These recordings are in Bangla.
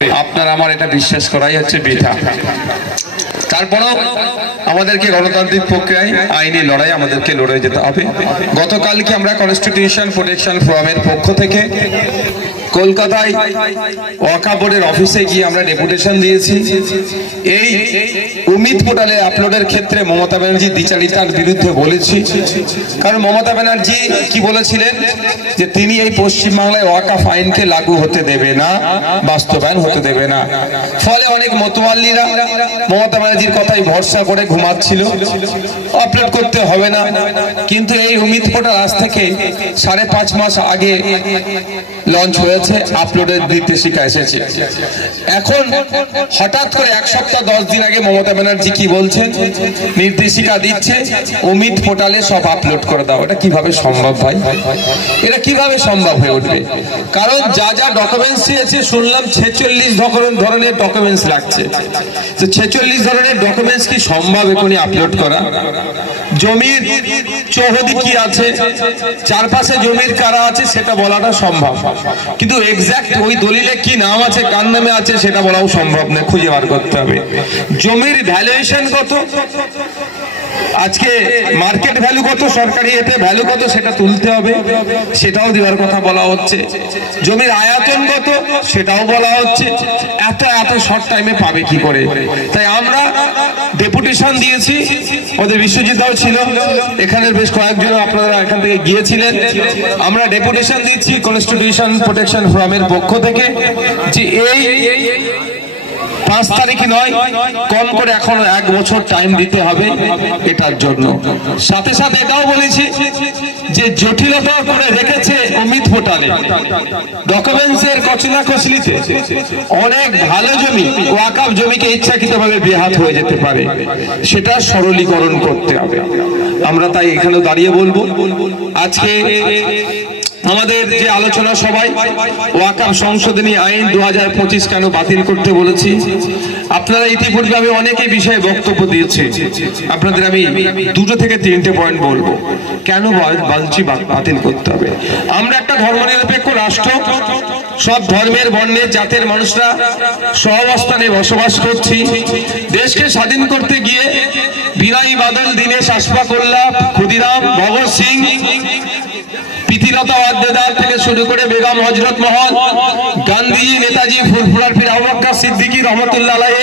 আপনার আমার এটা বিশ্বাস করাই হচ্ছে বৃথা। তারপরেও আমাদেরকে গণতান্ত্রিক প্রক্রিয়ায় আইনি লড়াই আমাদেরকে লড়ে যেতে হবে। গতকালকে আমরা কনস্টিটিউশন প্রোটেকশন ফোরামের পক্ষ থেকে কলকাতায় ওয়াকফ বোর্ডের অফিসে গিয়ে আমরা ডেপুটেশন দিয়েছি। এই উমিদ পোর্টালে আপলোডের ক্ষেত্রে মমতা ব্যানার্জি দ্বিচারিতার বিরুদ্ধে বলেছি। কারণ মমতা ব্যানার্জি কি বলেছিলেন যে তিনি এই পশ্চিমবাংলায় ওয়াকফ আইনকে লাগু হতে দেবে না, বাস্তবায়ন হতে দেবে না। ফলে অনেক মতোয়াল্লিরা মমতা ব্যানার্জির কথাই ভরসা করে ঘুমাচ্ছিল, আপলোড করতে হবে না। কিন্তু এই উমিদ পোর্টাল আজ থেকে 5.5 মাস আগে লঞ্চ হয়েছে, আপলোডের নির্দেশিকা এসেছে। এখন হঠাৎ করে 1 সপ্তাহ 10 দিন আগে মমতা ব্যানার্জি কি বলছেন, নির্দেশিকা দিচ্ছে উমিদ পোর্টালে সব আপলোড করে দাও। এটা কিভাবে সম্ভব ভাই? এটা কিভাবে সম্ভব হয়ে উঠবে? কারণ যা যা ডকুমেন্টস চেয়েছে শুনলাম 46 ধরনের ডকুমেন্টস লাগছে। তো 46 ধরনের ডকুমেন্টস কি সম্ভব এখনই আপলোড করা? জমির চৌহদি কি আছে, চারপাশে জমির কারা আছে সেটা বলাটা সম্ভব, কিন্তু এক্সাক্ট ওই দলিলে কি নাম আছে, কার নামে আছে সেটা বলাও সম্ভব না, খুঁজে বার করতে হবে। জমির ভ্যালুয়েশন কত, আজকে মার্কেট ভ্যালু কত, সরকারি এতে ভ্যালু কত সেটা তুলতে হবে, সেটাও দেওয়ার কথা বলা হচ্ছে। জমির আয়তন কত সেটাও বলা হচ্ছে। এত শর্ট টাইমে পাবে কি করে? তাই আমরা ডেপুটেশন দিয়েছি, ওদের বিশ্বজিৎও ছিল, এখানের বেশ কয়েকজন আপনারা এখান থেকে গিয়েছিলেন। আমরা ডেপুটেশন দিচ্ছি কনস্টিটিউশন প্রোটেকশন ফোরামের পক্ষ থেকে যে এই 5 তারিখ নয়, কম করে এখন 1 বছর টাইম দিতে হবে এটার জন্য। সাথে সাথে এটাও বলেছি যে জটিলতা করে রেখেছে উমিদ পোর্টালে ডকুমেন্টসের কচলাকচলিতে অনেক ভালো জমি, ওয়াকফ জমিকে ইচ্ছাকৃতভাবে বেহাত হয়ে যেতে পারে, সেটা সরলীকরণ করতে হবে। আমরা তাই এখানে দাঁড়িয়ে বলবো আজকে আমাদের যে আলোচনা সবাই ওয়াকফ সংশোধনী আইন 2025 কেন বাতিল করতে বলেছি, আপনারা ইতিপূর্বে আমি অনেকেই বিষয়ে বক্তব্য দিয়েছি, আপনাদের আমি 2 থেকে 3টে পয়েন্ট বলবো কেন বলছি বাতিল করতে হবে। আমরা একটা ধর্মনিরপেক্ষ রাষ্ট্র, সব ধর্মের বর্ণের জাতের মানুষরা সহাবস্থানে বসবাস করছি। দেশকে স্বাধীন করতে গিয়ে বিনয় বাদল, দীনেশ আশফাকুল্লাহ, ক্ষুদিরাম, ভগৎ সিং, প্রীতিলতা ওয়াদ্দেদার থেকে শুরু করে বেগম হযরত মহল, গান্ধী, নেতাজি, ফুরফুরার পীর আবু বকর সিদ্দিকী রহমাতুল্লাহ আলাইহি,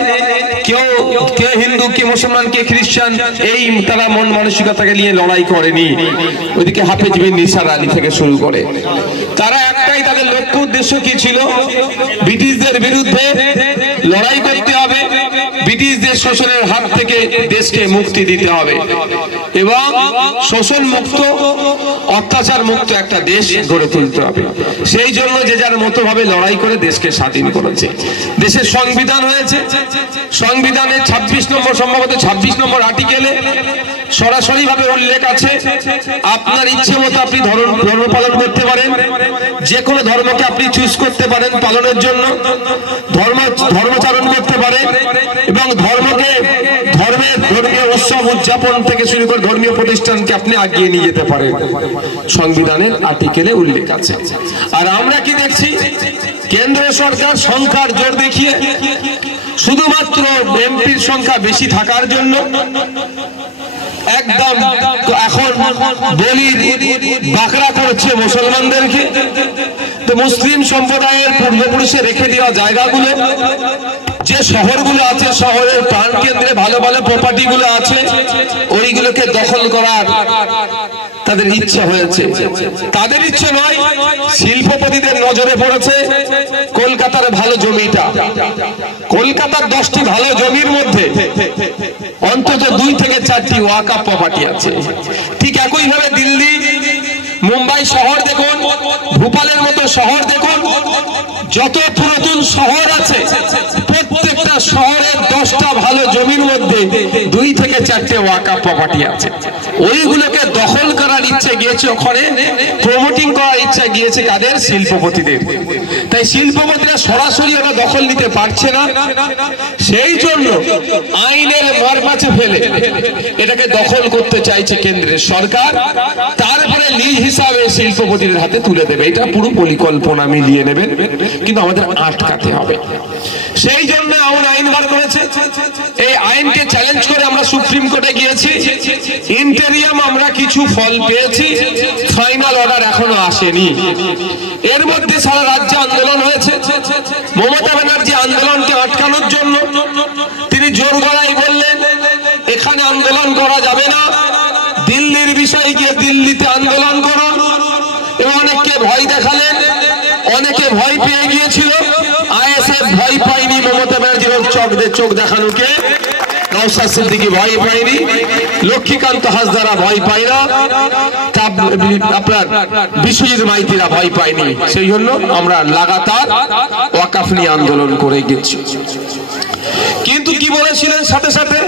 কে হিন্দু, কে মুসলমান, কে খ্রিস্টান, এই তারা মন মানসিকতাকে নিয়ে লড়াই করেনি। ওইদিকে হাফেজ বিন নিসার আলী থেকে শুরু করে তারা একটাই, তাদের লক্ষ্য উদ্দেশ্য কি ছিল? ব্রিটিশদের বিরুদ্ধে লড়াই করতে হবে, ব্রিটিশদের শোষণের হাত থেকে দেশকে মুক্তি দিতে হবে এবং শোষণ মুক্ত, অত্যাচার মুক্ত একটা দেশ গড়ে তুলতে হবে। সেই জন্য যে যার মতো ভাবে লড়াই করে দেশকে স্বাধীন করেছে। দেশের সংবিধান হয়েছে, সংবিধানের 26 নম্বর, সম্ভবত 26 নম্বর আর্টিকেলে সরাসরি ভাবে উল্লেখ আছে আপনার ইচ্ছে মতো আপনি ধর্ম পালন করতে পারেন, যে কোনো ধর্মকে আপনি চুজ করতে পারেন পালনের জন্য, ধর্মচারণ করতে পারেন এবং ধর্মীয় উৎসব উদযাপন থেকে শুরু করে ধর্মীয় প্রতিষ্ঠানকে আপনি এগিয়ে নিয়ে যেতে পারেন, সংবিধানের আর্টিকেলে উল্লেখ আছে। আর আমরা কি দেখছি, কেন্দ্র সরকার সংখ্যার জোর দেখিয়ে শুধুমাত্র এমপির সংখ্যা বেশি থাকার জন্য একদম এখন বলির বাকরা করছে মুসলমানদেরকে। তো মুসলিম সম্প্রদায়ের পূর্বপুরুষে রেখে দেওয়া জায়গাগুলো, যে শহরগুলো আছে, শহরের প্রাণ কেন্দ্রে ভালো ভালো প্রপার্টি গুলো আছে, ওইগুলোকে দখল করার তাদের ইচ্ছা হয়েছে। তাদের ইচ্ছে নয়, শিল্পপতিদের নজরে পড়েছে কলকাতার ভালো জমিটা। কলকাতার 10টি ভালো জমির মধ্যে অন্তত 2 থেকে 4টি ওয়াকফ প্রপার্টি আছে। ঠিক একই ভাবে দিল্লি, মুম্বাই শহর দেখুন, ভোপালের মতো শহর দেখুন, যত পুরাতন শহর আছে প্রত্যেকটা শহরের 10টা ভালো জমির মধ্যে 2 থেকে থেকে 4টে ওয়াকফ প্রপার্টি আছে, ওইগুলোকে দখল করার ইচ্ছে গিয়েছে, ওখানে প্রমোটিং করার ইচ্ছা গিয়েছে কাদের? শিল্পপতিদের। তাই শিল্পপতিরা সরাসরি ওরা দখল নিতে পারছে না, সেই জন্য আইনের মারপ্যাঁচে ফেলে এটাকে দখল করতে চাইছে কেন্দ্রের সরকার, তারপরে লিজ হিসাবে শিল্পপতিদের হাতে তুলে দেবে। এটা পুরো পরিকল্পনা মিলিয়ে নেবেন, কিন্তু আমাদের আটকাতে হবে। সেই জন্য আমরা আইন বার করেছে। এই আইনকে চ্যালেঞ্জ করে আমরা সুপ্রিম কোর্টে গিয়েছি। ইন্টেরিয়াম আমরা কিছু ফল পেয়েছি, ফাইনাল অর্ডার এখনো আসেনি। এর মধ্যে সারা রাজ্যে আন্দোলন হয়েছে। মমতা ব্যানার্জি আন্দোলনকে আটকানোর জন্য তিনি জোর গলায় বললেন এখানে আন্দোলন করা যাবে না, দিল্লির বিষয়ে গিয়ে দিল্লিতে আন্দোলন করো, এবং অনেককে ভয় দেখালেন, অনেকে ভয় পেয়ে গিয়েছিল। আইএসএফ ভয় পায়নি মমতা ব্যানার্জির চোখ দেখানোকে, নওশাদ সিদ্দিকী ভয় পায়নি, লক্ষ্মীকান্ত হাসদারা ভয় পায় না, আপনার বিশ্বজিৎ মাইতিরা ভয় পায়নি। সেই জন্য আমরা লাগাতার ওয়াকফ নিয়ে আন্দোলন করে গেছি। কিন্তু কি বলেছিলেন সাথে সাথে?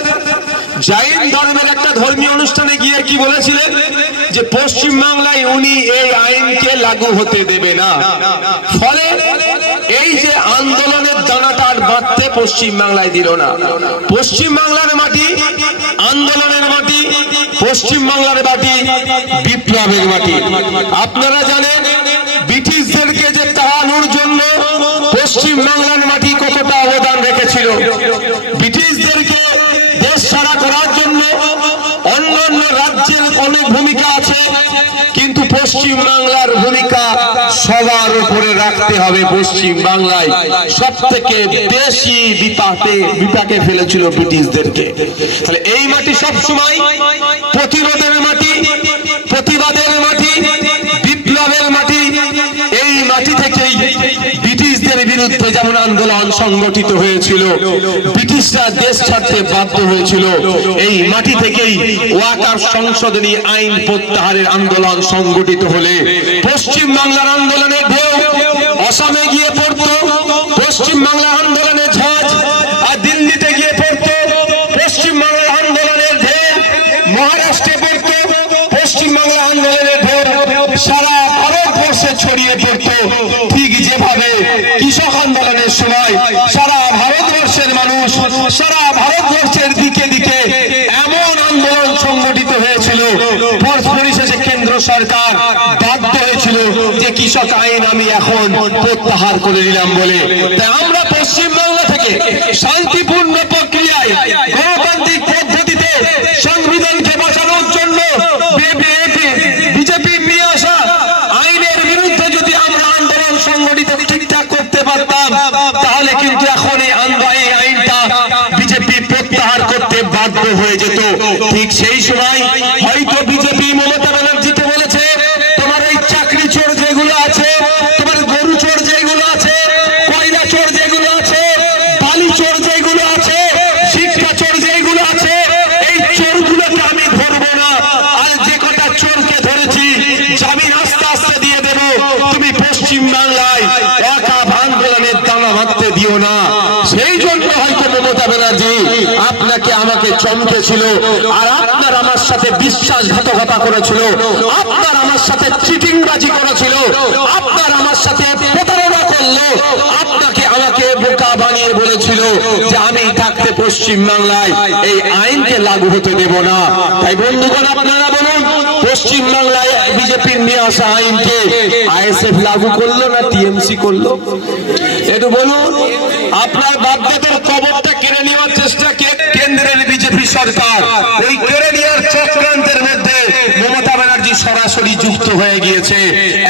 জৈন ধর্মের একটা ধর্মীয় অনুষ্ঠানে গিয়ে কি বলেছিলেন? যে পশ্চিম বাংলায় উনি এই আইনকে লাগু হতে দেবে না। ফলে এই যে আন্দোলনের দানাটা আর বাঁধতে পশ্চিম বাংলায় দিল না। পশ্চিম বাংলার মাটি আন্দোলনের মাটি, পশ্চিম বাংলার মাটি বিপ্লবের মাটি। আপনারা জানেন ব্রিটিশদেরকে যে তাড়ানোর জন্য পশ্চিম বাংলার মাটি কতটা অবদান রেখেছিল। ব্রিটিশদেরকে দেশ ছাড়া করার জন্য অন্যান্য রাজ্যের অনেক ভূমিকা আছে, কিন্তু পশ্চিম বাংলার ভূমিকা সবার উপরে রাখতে হবে। পশ্চিম বাংলায় সব থেকে বেশি বিপাকে ফেলেছিল ব্রিটিশদেরকে। তাহলে এই মাটি সব সময় প্রতিরোধের মাটি, প্রতিবাদের মাটি, বিপ্লবের মাটি। এই মাটি থেকেই ব্রিটিশদের বিরুদ্ধে যেমন আন্দোলন সংগঠিত হয়েছিল, ব্রিটিশরা দেশ ছাড়তে বাধ্য হয়েছিল, এই মাটি থেকেই ওয়াকফ সংশোধনী আইন প্রত্যাহারের আন্দোলন সংগঠিত হলে পশ্চিম বাংলার আন্দোলনের ঢেউ আসামে গিয়ে পড়তো, পশ্চিম বাংলার আন্দোলনের ঝাঁজ আর দিল্লিতে গিয়ে পড়তো, পশ্চিম বাংলার আন্দোলনের ঢেউ মহারাষ্ট্রে পড়তো, পশ্চিম বাংলার আন্দোলনের ঢেউ সারা ভারতবর্ষে ছড়িয়ে পড়তো। ঠিক যেভাবে কৃষক আন্দোলনের সময় সারা ভারতবর্ষের মানুষ, সারা ভারতবর্ষের দিকে দিকে এমন আন্দোলন সংগঠিত হয়েছিল, পরিশেষে কেন্দ্র সরকার বাধ্য হয়েছিল যে কৃষক আইন আমি এখন প্রত্যাহার করে নিলাম বলে। তাই আমরা পশ্চিম বাংলা থেকে শান্তিপূর্ণ প্রক্রিয়ায় গণতান্ত্রিক পদ্ধতিতে সংবিধানকে বাঁচানোর জন্য বিজেপি নিয়ে আসা আইনের বিরুদ্ধে যদি আমরা আন্দোলন সংগঠিত ঠিকঠাক করতে পারতাম, তাহলে কিন্তু এখন এই আইনটা বিজেপি প্রত্যাহার করতে বাধ্য হয়ে যেত। ঠিক সেই সময় হয়তো বিজেপি মমতা ব্যানার্জিকে বলেছে তোমার এই চাকরি চোর যেগুলো আছে, তোমার গরু চোর যেগুলো আছে, কয়লা চোর যেগুলো আছে, বালি চোর যেগুলো আছে, শিক্ষা চোর যেগুলো আছে, এই চোরগুলোকে আমি ধরবো না, আর যে কটা চোরকে ধরেছি জামিন আস্তে আস্তে দিয়ে দেব, তুমি পশ্চিম বাংলায় ওয়াকফ আন্দোলনের দানা বাঁধতে দিও না। সেই জন্য হয়তো মমতা ব্যানার্জি আপনাকে আমাকে চমকেছিল, আর আপনার আমার সাথে বিশ্বাসঘাতকতা করেছিল, আপনার আমার সাথে চিটিংবাজি করেছিল, আপনার আমার সাথে প্রতারণা করলো, আপনাকে আমাকে বোকা বানিয়ে বলেছিল যে আমি থাকতে পশ্চিম বাংলায় এই আইনকে লাগু হতে দেব না। তাই বন্ধুগণ আপনারা বলুন, পশ্চিম বাংলায় বিজেপির নিয়ে আসা আইনকে আইএসএফ লাগু করলো না টিএমসি করলো? একটু বলুন। আপনার বাপদাদার কবরটা কেড়ে নেওয়ার চেষ্টা কেন্দ্রের বিজেপি সরকার, ওই কেড়ে নেওয়ার চক্রান্তের মধ্যে মমতা ব্যানার্জি সরাসরি যুক্ত হয়ে গিয়েছে।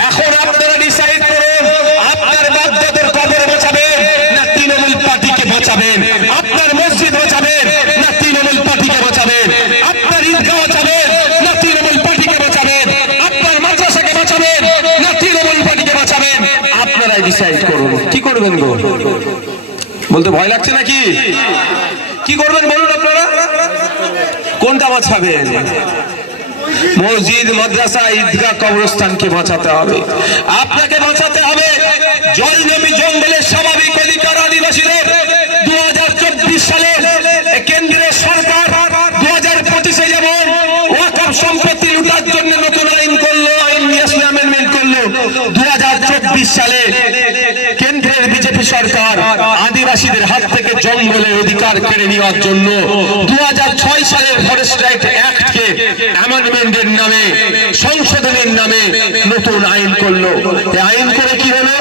এখন আপনারা ডিসাইড করুন, আপনার বাপদাদার কবর বাঁচাবেন না তৃণমূল পার্টিকে বাঁচাবেন? আপনার মসজিদ বাঁচাবেন না তৃণমূল পার্টিকে বাঁচাবেন? আপনার ঈদগাহ বাঁচাবেন না তৃণমূল পার্টিকে বাঁচাবেন? আপনার মাদ্রাসাকে বাঁচাবেন না তৃণমূল পার্টিকে বাঁচাবেন? আপনারাই ডিসাইড করুন। কি করবেন গো? বলতে ভয় লাগছে নাকি? কি করবেন বলুন আপনারা? কোনটা বাঁচাবেন? মসজিদ, মাদ্রাসা, ঈদগাহ, কবরস্থানকে বাঁচাতে হবে। আপনাকে বাঁচাতে হবে জলজমি জঙ্গলের স্বাভাবিক অধিকার আদিবাসীদের। 2024 সালে কেন্দ্রের সরকার আদিবাসীদের হাত থেকে জঙ্গলের অধিকার কেড়ে নেওয়ার জন্য 2006 সালের ফরেস্ট রাইট অ্যাক্টকে অ্যামেন্ডমেন্টের নামে, সংশোধনের নামে নতুন আইন করলো। এই আইন করে কি হলো?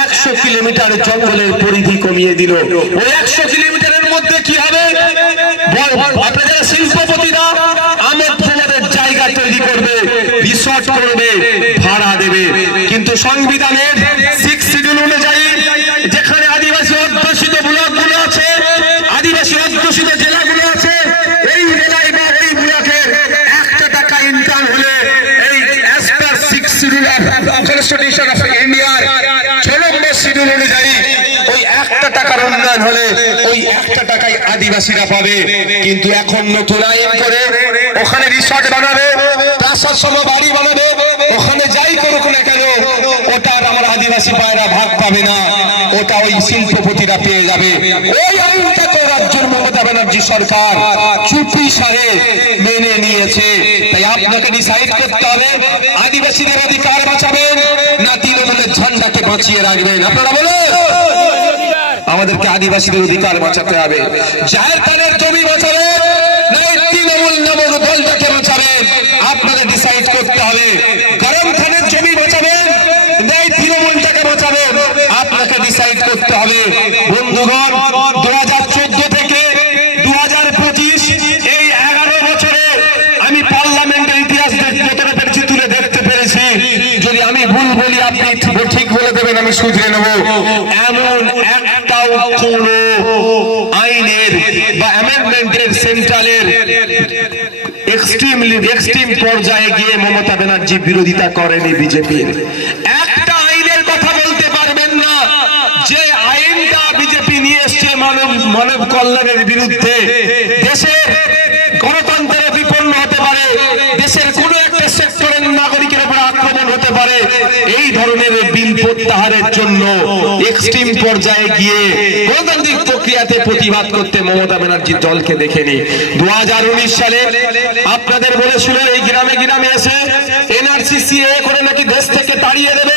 100 কিলোমিটার জঙ্গলের পরিধি কমিয়ে দিল। ওই 100 কিলোমিটারের মধ্যে কি হবে? আপনারা শিল্পপতিরা আমাদের জায়গা তৈরি করবে, রিসর্ট করবে, ভাড়া দেবে। কিন্তু সংবিধানের 6 শিডিউল অনুযায়ী যেখানে আদিবাসী অধ্যুষিত ব্লকগুলো আছে, আদিবাসী অধ্যুষিত জেলাগুলো আছে, এই জেলায় বা এই ব্লকের 1 টাকা ইনকাম হলে এই as per 6 schedule of constitution of ইন্ডিয়ার 6 নম্বর শিডিউল অনুযায়ী ওই 1 টাকার উন্নয়ন হলে ওই 1 টাকাই আদিবাসীরা পাবে। কিন্তু এখন নতুন আইন করে ওখানে রিসর্ট বানাবে, প্রাসাদ সম বাড়ি বানাবে, ওখানে যাই করুক না কেন ওটার আমার আদিবাসী ভাইরা ভাগ পাবে না, ওটা ওই শিল্পপতিরা পেয়ে যাবে। ওই আইনটাকে রাজ্যের মমতা ব্যানার্জি সরকার চুপি সারে মেনে নিয়েছে। তাই আপনাকে ডিসাইড করতে হবে আদিবাসীদের অধিকার বাঁচাবেন না তৃণমূলের ঝান্ডাকে বাঁচিয়ে রাখবেন। আপনারা বলুন, আমাদেরকে আদিবাসীদের অধিকার বাঁচাতে হবে। জাহের খানের জমি বাঁচাবে না তৃণমূল নামক দলটাকে বাঁচাবে? আপনাদের ডিসাইড করতে হবে। গরম খানের জমি বাঁচাবেন না তৃণমূলটাকে বাঁচাবে? আপনাকে ডিসাইড করতে হবে। বন্ধুগণ, 2014 থেকে 2025 এই 11 বছরে আমি পার্লামেন্টের ইতিহাস যতটা পেরেছি তুলে দেখতে পেরেছি। যদি আমি ভুল বলি আপনি ঠিক বলে দেবেন, আমি শুধরে নেব। এমন একটাও কোন আইনের বা অ্যামেন্ডমেন্টের সেন্ট্রালের এক্সট্রিম পর্যায়ে গিয়ে মমতা ব্যানার্জি বিরোধিতা করেনি বিজেপির। একটা আইনের কথা বলতে পারবেন না যে আইনটা বিজেপি নিয়ে এসছে মানব কল্যাণের বিরুদ্ধে, দেশের গণতন্ত্রের বিপন্ন হতে পারে, দেশের কোনো একটা সেক্টরের নাগরিকের উপর আক্রমণ হতে পারে। এই ধরনের বিল প্রত্যাহারের জন্য এক্সট্রিম পর্যায়ে গিয়ে গণতান্ত্রিক প্রক্রিয়াতে প্রতিবাদ করতে মমতা ব্যানার্জির দলকে দেখেনি। 2019 সালে আপনাদের বলেছিল এই গ্রামে গ্রামে এসে এনআরসি সিএ করে নাকি দেশ থেকে তাড়িয়ে দেবে।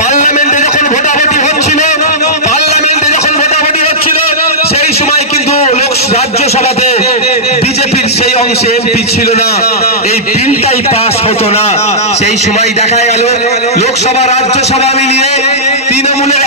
পার্লামেন্টে যখন ভোটাভুটি হচ্ছিল সেই সময় কিন্তু রাজ্যসভাতে বিজেপির সেই অংশে এমপি ছিল না, এই বিলটাই পাস হতো না। সেই সময় দেখা গেল লোকসভা রাজ্যসভা মিলিয়ে তৃণমূলের